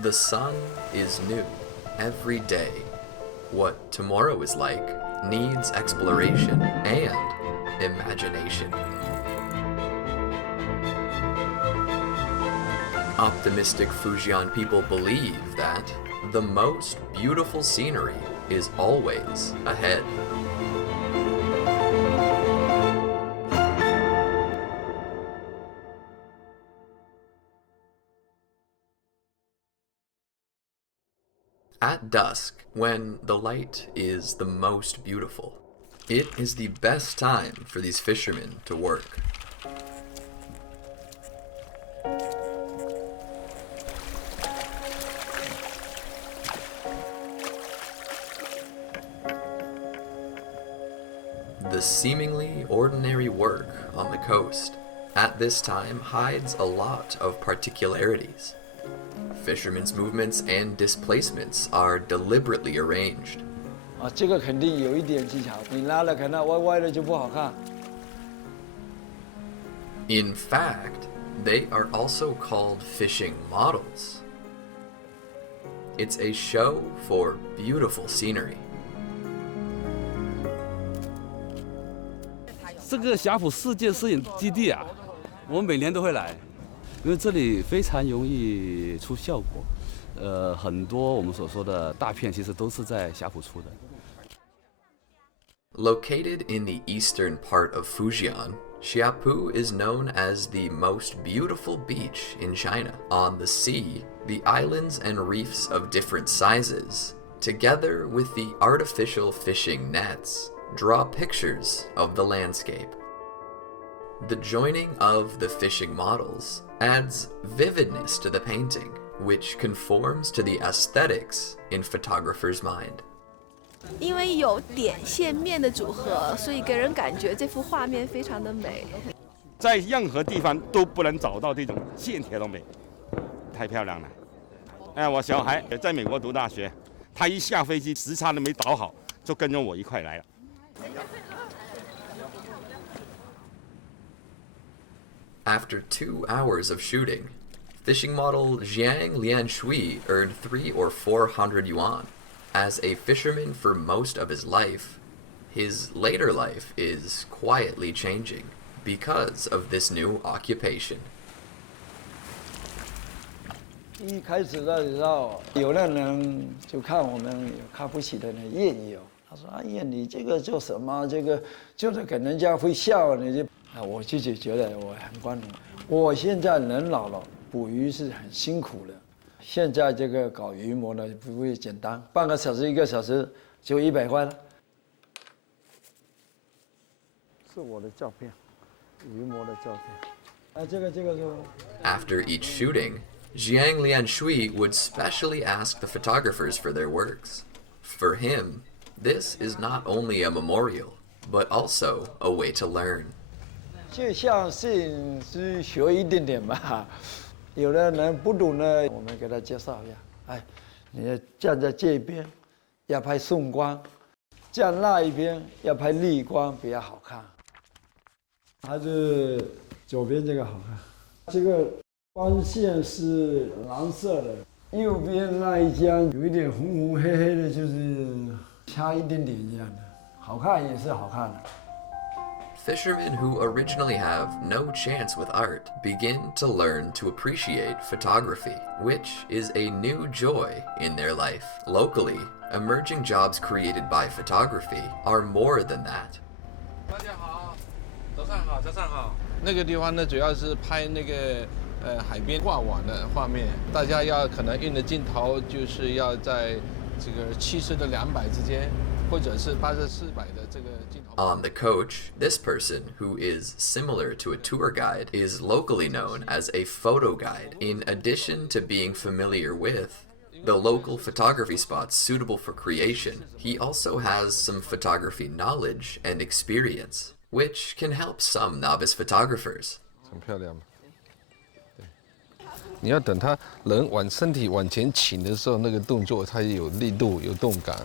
The sun is new every day. What tomorrow is like needs exploration and imagination. Optimistic Fujian people believe that the most beautiful scenery is always ahead. At dusk, when the light is the most beautiful, it is the best time for these fishermen to work. The seemingly ordinary work on the coast at this time hides a lot of particularities. Fishermen's movements and displacements are deliberately arranged. 这个肯定有一点技巧，你拉了可能歪歪的就不好看。In fact, they are also called fishing models. It's a show for beautiful scenery. 这个霞浦世界摄影基地啊，我们每年都会来。 因为这里非常容易出效果，很多我们所说的大片其实都是在霞浦出的。Located in the eastern part of Fujian, Xiapu is known as the most beautiful beach in China. On the sea, the islands and reefs of different sizes, together with the artificial fishing nets, draw pictures of the landscape. The joining of the fishing models adds vividness to the painting, which conforms to the aesthetics in photographers' mind. 因为有点线面的组合，所以给人感觉这幅画面非常的美。在任何地方都不能找到这种线条的美，太漂亮了。我小孩也在美国读大学，他一下飞机时差都没倒好，就跟着我一块来了。 After 2 hours of shooting, fishing model Jiang Lianshui earned 300 or 400 yuan. As a fisherman for most of his life, his later life is quietly changing because of this new occupation. 一开始的时候，有的人就看我们有看不起的人谚语哦，他说：“哎呀，你这个做什么？这个就是给人家会笑，你就……”我自己觉得我很光荣。我现在人老了，捕鱼是很辛苦的。现在这个搞鱼模呢不会简单，半个小时、1个小时就100块了。是我的照片，鱼模的照片。这个是。After each shooting, Jiang Lianshui would specially ask the photographers for their works. For him, this is not only a memorial, but also a way to learn. 就像摄影师学一点点吧，有的人不懂呢，我们给他介绍一下。哎，你站在这边，要拍顺光；站那一边要拍逆光，比较好看。还是左边这个好看，这个光线是蓝色的，右边那一张有一点红红黑黑的，就是差一点点这样的，好看也是好看的。 Fishermen who originally have no chance with art begin to learn to appreciate photography, which is a new joy in their life. Locally, emerging jobs created by photography are more than that. 大家好，早上好，早上好。那个地方呢，主要是拍那个海边挂网的画面，大家要可能用的镜头就是要在这个70的200之间，或者是80、400的这个镜头。 On the coach, this person, who is similar to a tour guide, is locally known as a photo guide. In addition to being familiar with the local photography spots suitable for creation, he also has some photography knowledge and experience, which can help some novice photographers. 很漂亮。对，你要等他人往身体往前倾的时候，那个动作它有力度、有动感。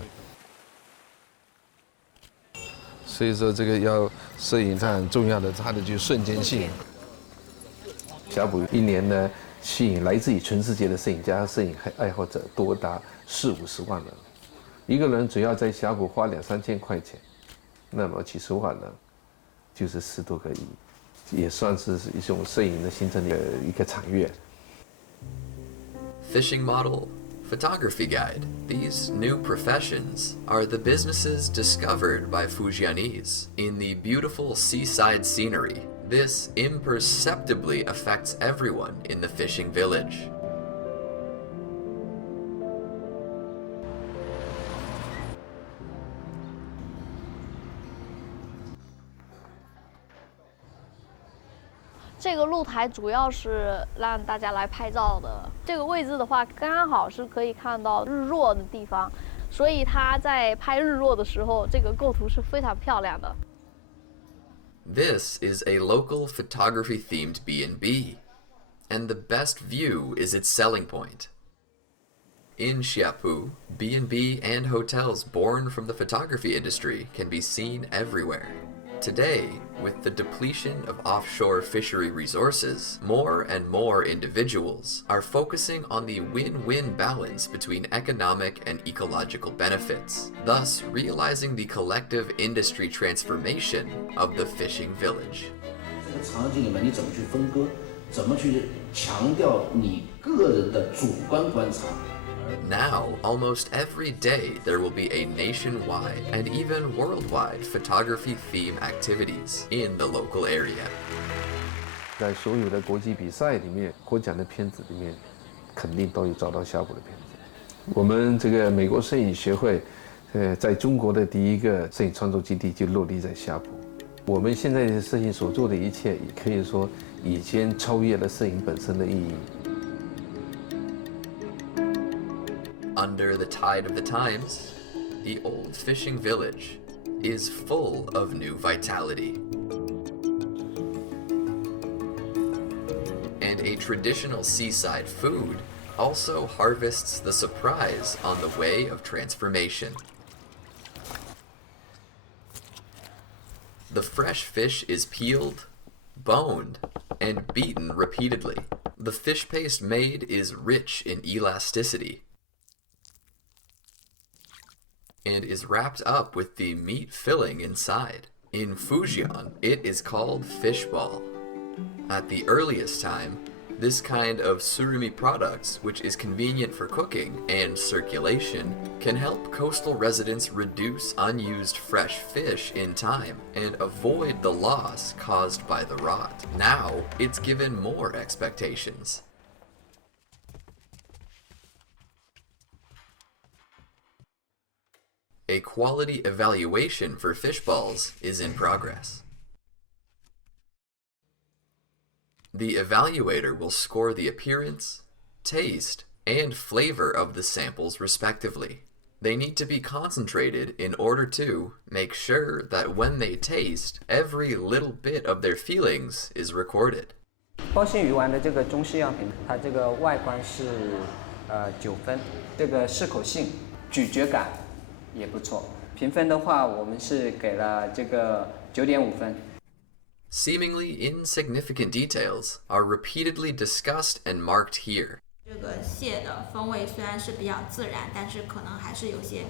所以说，这个要摄影它很重要的，它的就瞬间性。小捕一年呢吸引来自于全世界的摄影家和摄影爱好者多达40-50万人。一个人只要在霞浦花2-3千块钱，那么几十万人就是10多个亿，也算是一种摄影的形成的一个产业。Fishing model, photography guide, these new professions are the businesses discovered by Fujianese in the beautiful seaside scenery. This imperceptibly affects everyone in the fishing village. 这个露台主要是让大家来拍照的。这个位置的话，刚刚好是可以看到日落的地方，所以它在拍日落的时候，这个构图是非常漂亮的。This is a local photography-themed B&B, and the best view is its selling point. In Xiapu, B&B and hotels born from the photography industry can be seen everywhere. Today, with the depletion of offshore fishery resources, more and more individuals are focusing on the win-win balance between economic and ecological benefits, thus realizing the collective industry transformation of the fishing village. 这个场景里面你怎么去分割，怎么去强调你个人的主观观察。 Now, almost every day, there will be a nationwide and even worldwide photography theme activities in the local area. 在所有的国际比赛里面，获奖的片子里面，肯定都有找到霞浦的片子。我们这个美国摄影协会，在中国的第一个摄影创作基地就落地在霞浦。我们现在的摄影所做的一切，也可以说已经超越了摄影本身的意义。 Under the tide of the times, the old fishing village is full of new vitality. And a traditional seaside food also harvests the surprise on the way of transformation. The fresh fish is peeled, boned, and beaten repeatedly. The fish paste made is rich in elasticity and is wrapped up with the meat filling inside. In Fujian, it is called fish ball. At the earliest time, this kind of surimi products, which is convenient for cooking and circulation, can help coastal residents reduce unused fresh fish in time and avoid the loss caused by the rot. Now, it's given more expectations. A quality evaluation for fish balls is in progress. The evaluator will score the appearance, taste, and flavor of the samples respectively. They need to be concentrated in order to make sure that when they taste, every little bit of their feelings is recorded. 包心鱼丸的这个中式样品，它这个外观是9分，这个适口性、咀嚼感也不错。评分的话，我们是给了这个9.5分。Seemingly insignificant details are repeatedly discussed and marked here. 这个蟹的风味虽然是比较自然，但是可能还是有些，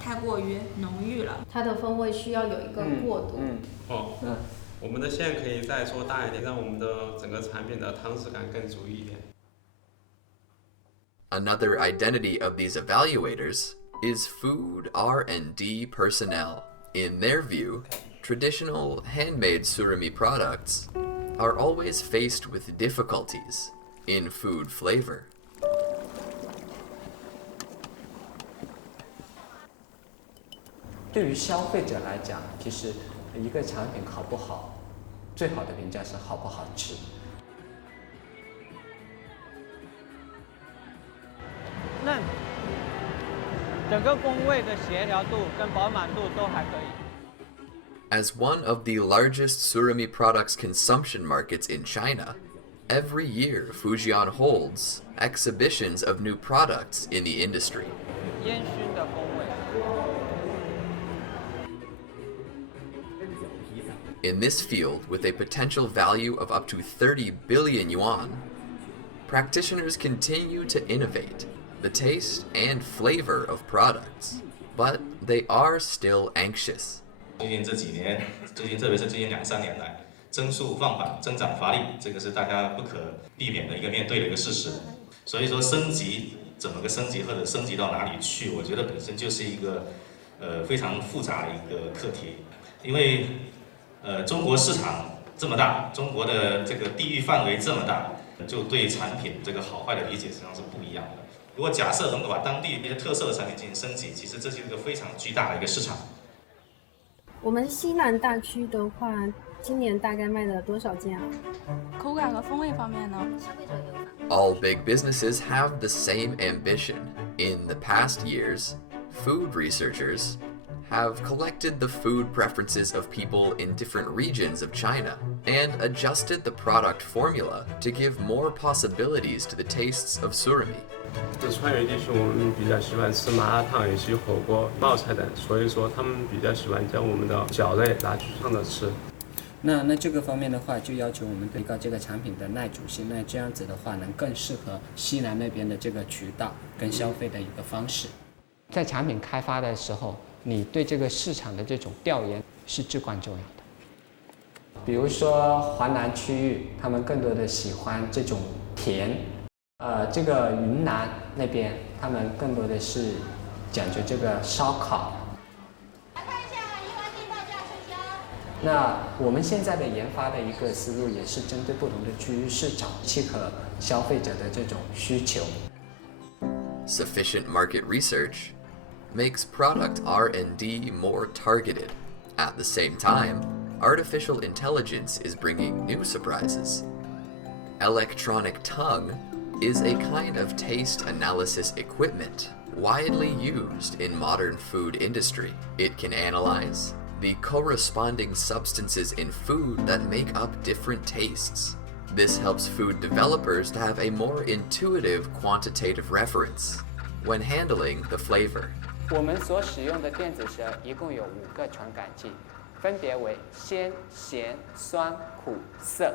太过于浓郁了。它的风味需要有一个过渡。我们的馅可以再做大一点，让我们的整个产品的汤汁感更足一点。Another identity of these evaluators is food R&D personnel. In their view, traditional handmade surimi products are always faced with difficulties in food flavor. 对于消费者来讲，其实一个产品好不好，最好的评价是好不好吃。嫩，整个风味的协调度跟饱满度都还可以。As one of the largest surimi products consumption markets in China, every year Fujian holds exhibitions of new products in the industry. 烟熏的风味。In this field, with a potential value of up to 30 billion yuan, practitioners continue to innovate the taste and flavor of products, but they are still anxious. 最近这几年，特别是最近2-3年来，增速放缓，增长乏力，这个是大家不可避免的一个面对的一个事实。所以说升级怎么个升级，或者升级到哪里去，我觉得本身就是一个非常复杂的一个课题，因为中国市场这么大，中国的这个地域范围这么大，就对产品这个好坏的理解实际上是不一样的。如果假设能够把当地一些特色的产品进行升级，其实这是一个非常巨大的一个市场。我们西南大区的话，今年大概卖了多少件啊？口感和风味方面呢？ All big businesses have the same ambition. In the past years, food researchers have collected the food preferences of people in different regions of China and adjusted the product formula to give more possibilities to the tastes of surimi. 这川渝地区我们比较喜欢吃麻辣烫，也是火锅、冒菜等，所以说他们比较喜欢将我们的饺类拿去烫着吃。那这个方面的话，就要求我们提高这个产品的耐煮性，那这样子的话，能更适合西南那边的这个渠道跟消费的一个方式。在产品开发的时候，你对这个市场的这种调研是至关重要的。比如说华南区域，他们更多的喜欢这种甜。这个云南那边，他们更多的是讲究这个烧烤。那我们现在的研发的一个思路，也是针对不同的区域市场，契合消费者的这种需求。Sufficient market research makes product R&D more targeted. At the same time, artificial intelligence is bringing new surprises. Electronic tongue is a kind of taste analysis equipment widely used in modern food industry. It can analyze the corresponding substances in food that make up different tastes. This helps food developers to have a more intuitive quantitative reference when handling the flavor. 我们所使用的电子舌一共有5个传感器，分别为鲜、咸、酸、苦、涩。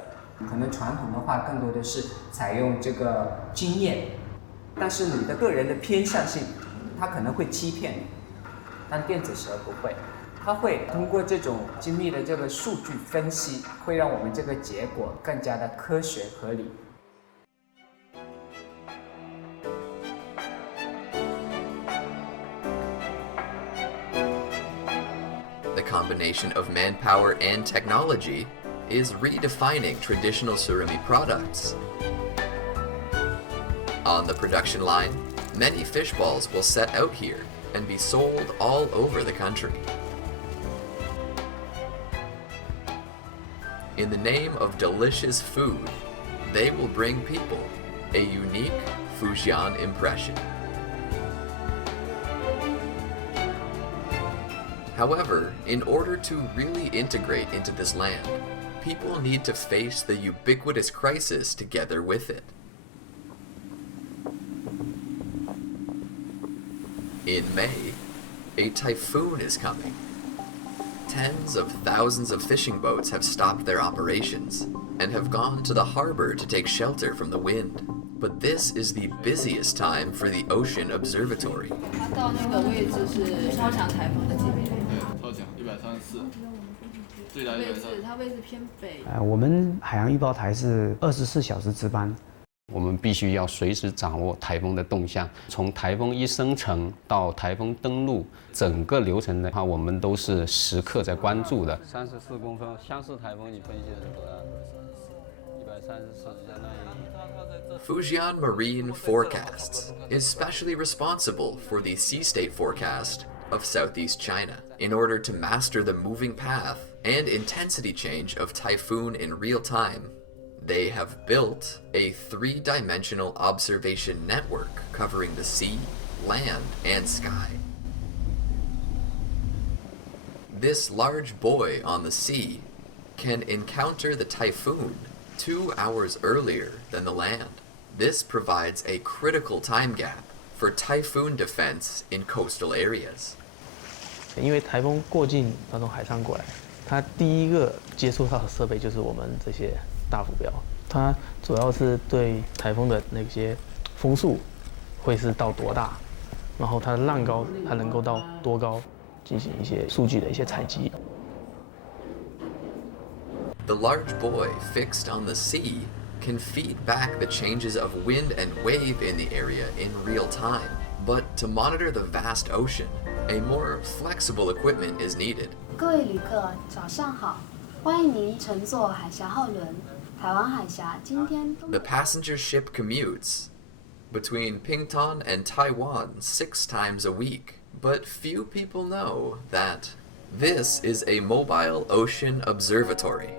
可能传统的话更多的是采用这个经验，但是你的个人的偏向性，它可能会欺骗你，但电子舌不会。它会通过这种精密的这个数据分析，会让我们这个结果更加的科学合理。The combination of manpower and technology is redefining traditional surimi products. On the production line, many fish balls will set out here and be sold all over the country. In the name of delicious food, they will bring people a unique Fujian impression. However, in order to really integrate into this land, people need to face the ubiquitous crisis together with it. In May, a typhoon is coming. Tens of thousands of fishing boats have stopped their operations and have gone to the harbor to take shelter from the wind. But this is the busiest time for the Ocean Observatory. 到那个位置是超强台风的级别。对，超强134，最大134。它位置偏北。我们海洋预报台是24小时值班。我们必须要随时掌握台风的动向，从台风一生成到台风登陆，整个流程的话，我们都是时刻在关注的。34公分，相似台风你分析是多少？134相当于。Fujian Marine Forecasts is specially responsible for the sea state forecast of southeast China in order to master the moving path and intensity change of typhoon in real time. They have built a 3-dimensional observation network covering the sea, land, and sky. This large buoy on the sea can encounter the typhoon 2 hours earlier than the land. This provides a critical time gap for typhoon defense in coastal areas. 因为台风过境从海上过来，它第一个接触到的设备就是我们这些大浮标。它主要是对台风的那些风速会是到多大，然后它的浪高它能够到多高，进行一些数据的一些采集。The large buoy fixed on the sea can feed back the changes of wind and wave in the area in real time. But to monitor the vast ocean, a more flexible equipment is needed. 各位旅客，早上好，欢迎您乘坐海峡号轮。台湾海峡今天。The passenger ship commutes between Pingtan and Taiwan 6 times a week, but few people know that this is a mobile ocean observatory.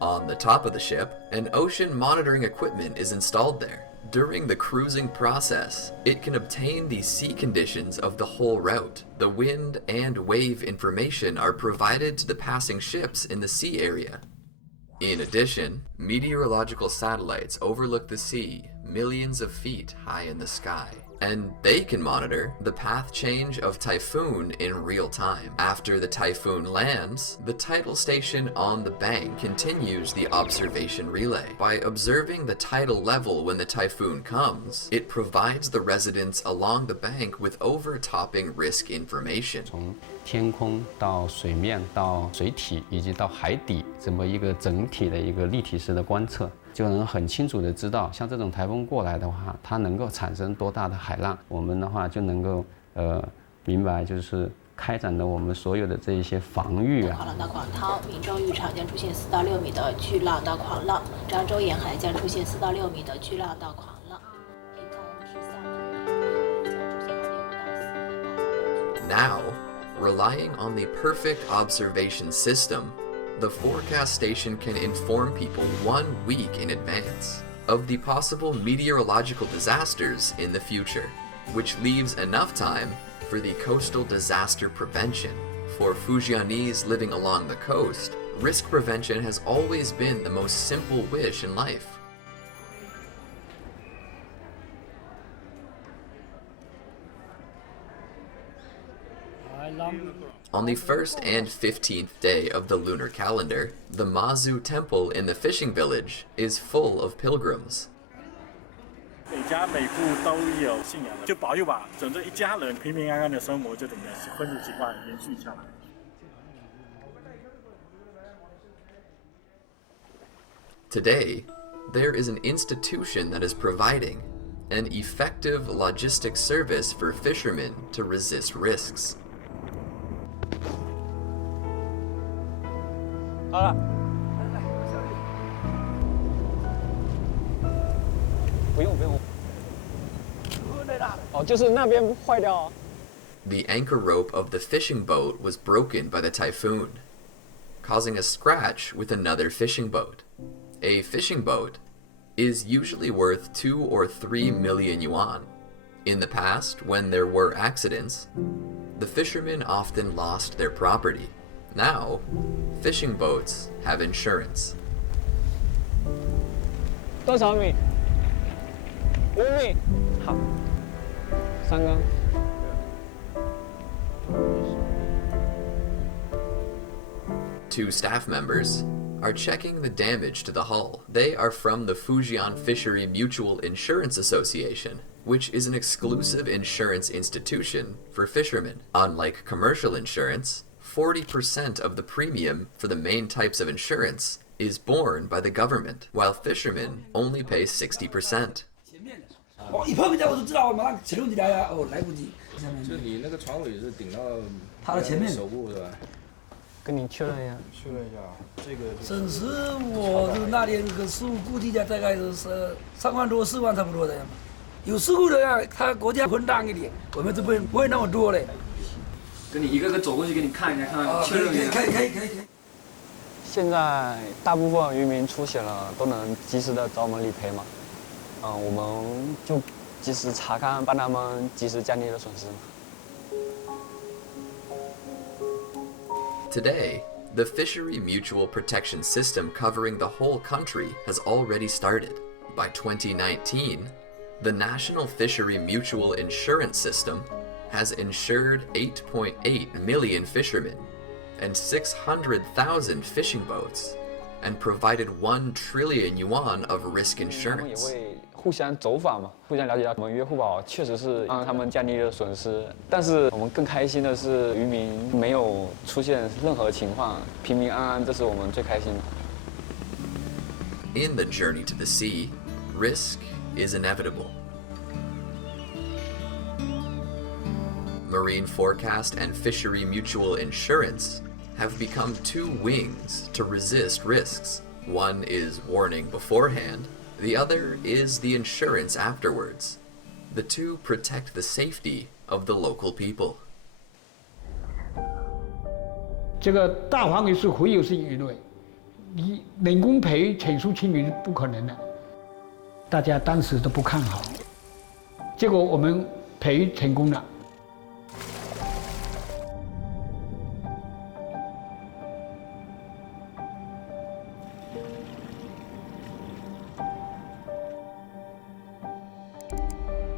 On the top of the ship, an ocean monitoring equipment is installed there. During the cruising process, it can obtain the sea conditions of the whole route. The wind and wave information are provided to the passing ships in the sea area. In addition, meteorological satellites overlook the sea millions of feet high in the sky, and they can monitor the path change of typhoon in real time. After the typhoon lands, the tidal station on the bank continues the observation relay. By observing the tidal level when the typhoon comes, it provides the residents along the bank with overtopping risk information. 从天空到水面到水体以及到海底这么一个整体的一个立体式的观测。 就能很清楚的知道，像这种台风过来的话，它能够产生多大的海浪，我们的话就能够明白，就是开展的我们所有的这一些防御啊。狂浪到狂涛，闽州渔场将出现4到6米的巨浪到狂浪，漳州沿海将出现4到6米的巨浪到狂浪。 Now, relying on the perfect observation system, the forecast station can inform people 1 week in advance of the possible meteorological disasters in the future, which leaves enough time for the coastal disaster prevention. For Fujianese living along the coast, risk prevention has always been the most simple wish in life. On the 1st and 15th day of the lunar calendar, the Mazu Temple in the fishing village is full of pilgrims. 每家每户都有信仰的，就保佑吧，整个一家人平平安安的生活，就整个风俗习惯延续下来。 Today, there is an institution that is providing an effective logistics service for fishermen to resist risks. 好了，不用。哦，就是那边坏掉哦。 The anchor rope of the fishing boat was broken by the typhoon, causing a scratch with another fishing boat. A fishing boat is usually worth 2 or 3 million yuan. In the past, when there were accidents, the fishermen often lost their property. Now, fishing boats have insurance. 多少米？5米。好，3缸。 2 staff members are checking the damage to the hull. They are from the Fujian Fishery Mutual Insurance Association, which is an exclusive insurance institution for fishermen. Unlike commercial insurance, 40% of the premium for the main types of insurance is borne by the government, while fishermen only pay 60%. 哦，一碰到我就知道，我马上启动起来呀！哦，来不及。就你那个船尾是顶到它的前面手部是吧？跟你确认一下。确认一下，这个。损失我就那天个事故估计价大概是3万多4万差不多的样。有事故的呀，他国家分担一点，我们这边不会那么多嘞。跟你一个个走过去给你看一下，看确认一下。可以。现在大部分渔民出险了，都能及时的找我们理赔嘛。我们就及时查看，帮他们及时降低了损失。 Today, the fishery mutual protection system covering the whole country has already started. By 2019, the National Fishery Mutual Insurance System has insured 8.8 million fishermen and 600,000 fishing boats and provided 1 trillion yuan of risk insurance. 互相走访嘛，互相了解到我们渔业互保确实是让他们降低了损失，但是我们更开心的是渔民没有出现任何情况，平平安安，这是我们最开心的。In the journey to the sea, risk is inevitable. Marine forecast and fishery mutual insurance have become 2 wings to resist risks. One is warning beforehand, the other is the insurance afterwards. The 2 protect the safety of the local people. 这个大范围是会有性鱼类，你人工培育成熟青鱼是不可能的，大家当时都不看好，结果我们培育成功了。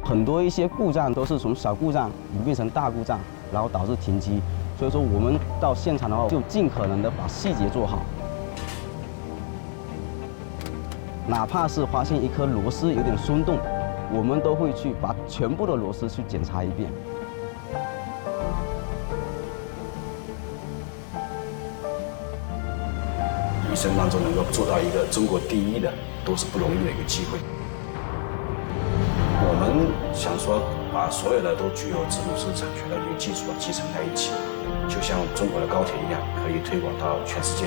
很多一些故障都是从小故障变成大故障，然后导致停机。所以说我们到现场的话，就尽可能的把细节做好，哪怕是发现一颗螺丝有点松动，我们都会去把全部的螺丝去检查一遍。一生当中能够做到一个中国第一的，都是不容易的一个机会。我们想说，把所有的都具有自主知识产权的一个技术集成在一起，就像中国的高铁一样，可以推广到全世界。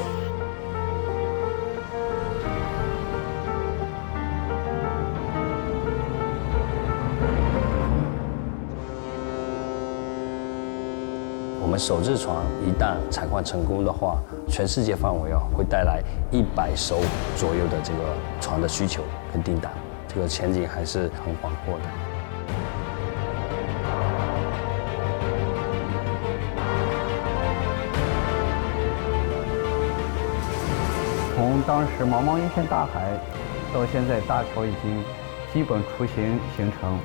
我们首次船一旦采矿成功的话，全世界范围会带来100艘左右的这个船的需求跟订单。这个前景还是很广阔的。从当时茫茫一片大海，到现在大桥已经基本雏形形成，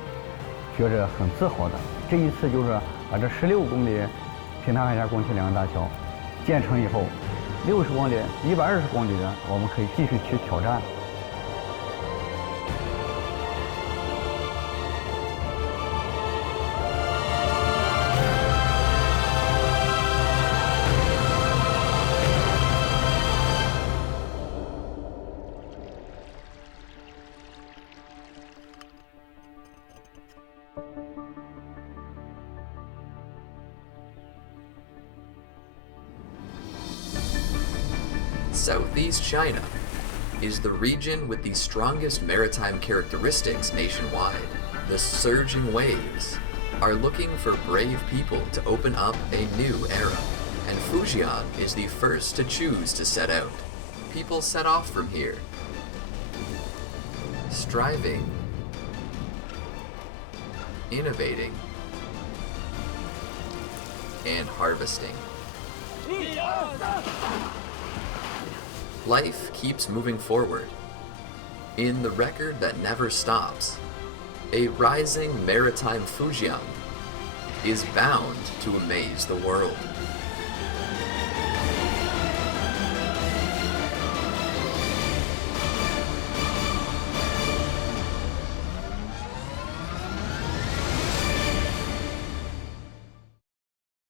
觉着很自豪的。这一次就是把这16公里平潭海峡共铁2个大桥建成以后，60公里、120公里的，我们可以继续去挑战。Southeast China is the region with the strongest maritime characteristics nationwide. The surging waves are looking for brave people to open up a new era, and Fujian is the first to choose to set out. People set off from here, striving, innovating, and harvesting. Life keeps moving forward. In the record that never stops, a rising maritime Fujian is bound to amaze the world.